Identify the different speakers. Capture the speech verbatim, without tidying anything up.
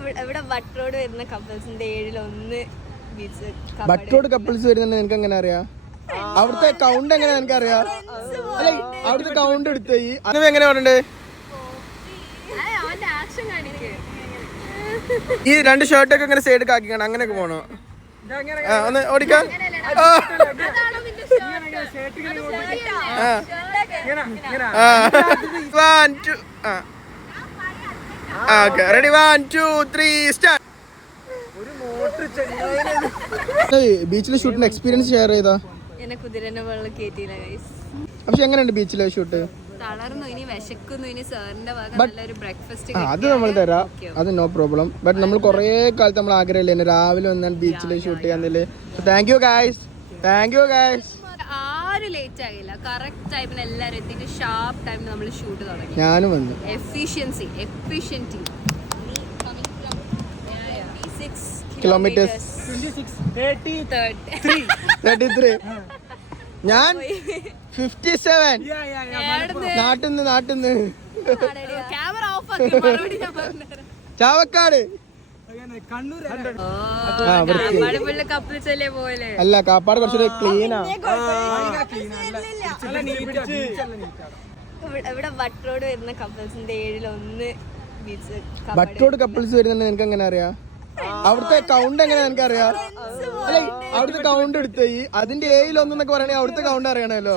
Speaker 1: ഇവിടെ ബട്ടറോട് വരുന്ന കപ്പിൾസിന്റെ ഏഴിലൊന്ന് beach.
Speaker 2: ബട്ടറോട് couples വരുന്നുണ്ട് നിനക്ക് എങ്ങനെ അറിയാം? അവിടുത്തെ കൗണ്ട് എങ്ങനെ നിനക്ക് അറിയാം? അല്ലെ അവിടുത്തെ കൗണ്ട് എടുത്തേ അത് എങ്ങനെ പറഞ്ഞേ? ഈ രണ്ട് ഷർട്ടൊക്കെ ഇങ്ങനെ സൈഡ് ആക്കിക്കണം, അങ്ങനെയൊക്കെ പോണോ? ഒന്ന് ഓടിക്കാം. Ready, one two three start. ബീച്ചിലെ ഷൂട്ടിന്റെ എക്സ്പീരിയൻസ് ഷെയർ ചെയ്താ?
Speaker 1: കുതിരനെ വെള്ളം കേറ്റിയില്ല.
Speaker 2: പക്ഷെ എങ്ങനെയുണ്ട് ബീച്ചിലെ ഷൂട്ട്?
Speaker 1: തളർന്നു, ഇനി വിശക്കുന്നു. ഇനി സാറിന്റെ വക നല്ലൊരു ബ്രേക്ക്ഫാസ്റ്റ്
Speaker 2: അത് നമ്മൾ തരാം, അത് നോ പ്രോബ്ലം. ബട്ട് നമ്മൾ കുറെ കാലത്ത് നമ്മൾ ആഗ്രഹമില്ല രാവിലെ വന്നാൽ ബീച്ചിൽ ഷൂട്ട് ചെയ്യാന്നില്ലേ. Thank you guys, thank you guys.
Speaker 1: ആരും ലേറ്റ് ആകില്ല, കറക്റ്റ് ടൈമിന് എല്ലാവരും എത്തിയിട്ട് ഷാർപ്പ് ടൈമിൽ നമ്മൾ ഷൂട്ട് തുടങ്ങി.
Speaker 2: ഞാനും വന്നു.
Speaker 1: Efficiency efficiency
Speaker 2: kilometres thirty three ഞാൻ ഫിഫ്റ്റി സെവൻ. നാട്ടിന്ന് നാട്ടിന്ന് ചാവക്കാട്. അല്ല, കാപ്പാട് കുറച്ചുകൂടി ക്ലീനാ.
Speaker 1: ഇവിടെ ബട്ടറോട് വരുന്ന കപ്പിൾസിന്റെ ഏഴിലൊന്ന് ബീച്ച്.
Speaker 2: ബട്ടറോട് കപ്പിൾസ് വരുന്നുണ്ട് നിനക്ക് എങ്ങനെ അറിയാം? അവിടുത്തെ കൗണ്ട് എങ്ങനെ നിനക്ക് അറിയാം? അല്ലെ അവിടുത്തെ കൗണ്ട് എടുത്തേ അതിന്റെ ഏഴിൽ ഒന്നൊക്കെ പറയണേ അവിടുത്തെ കൗണ്ട് അറിയണല്ലോ.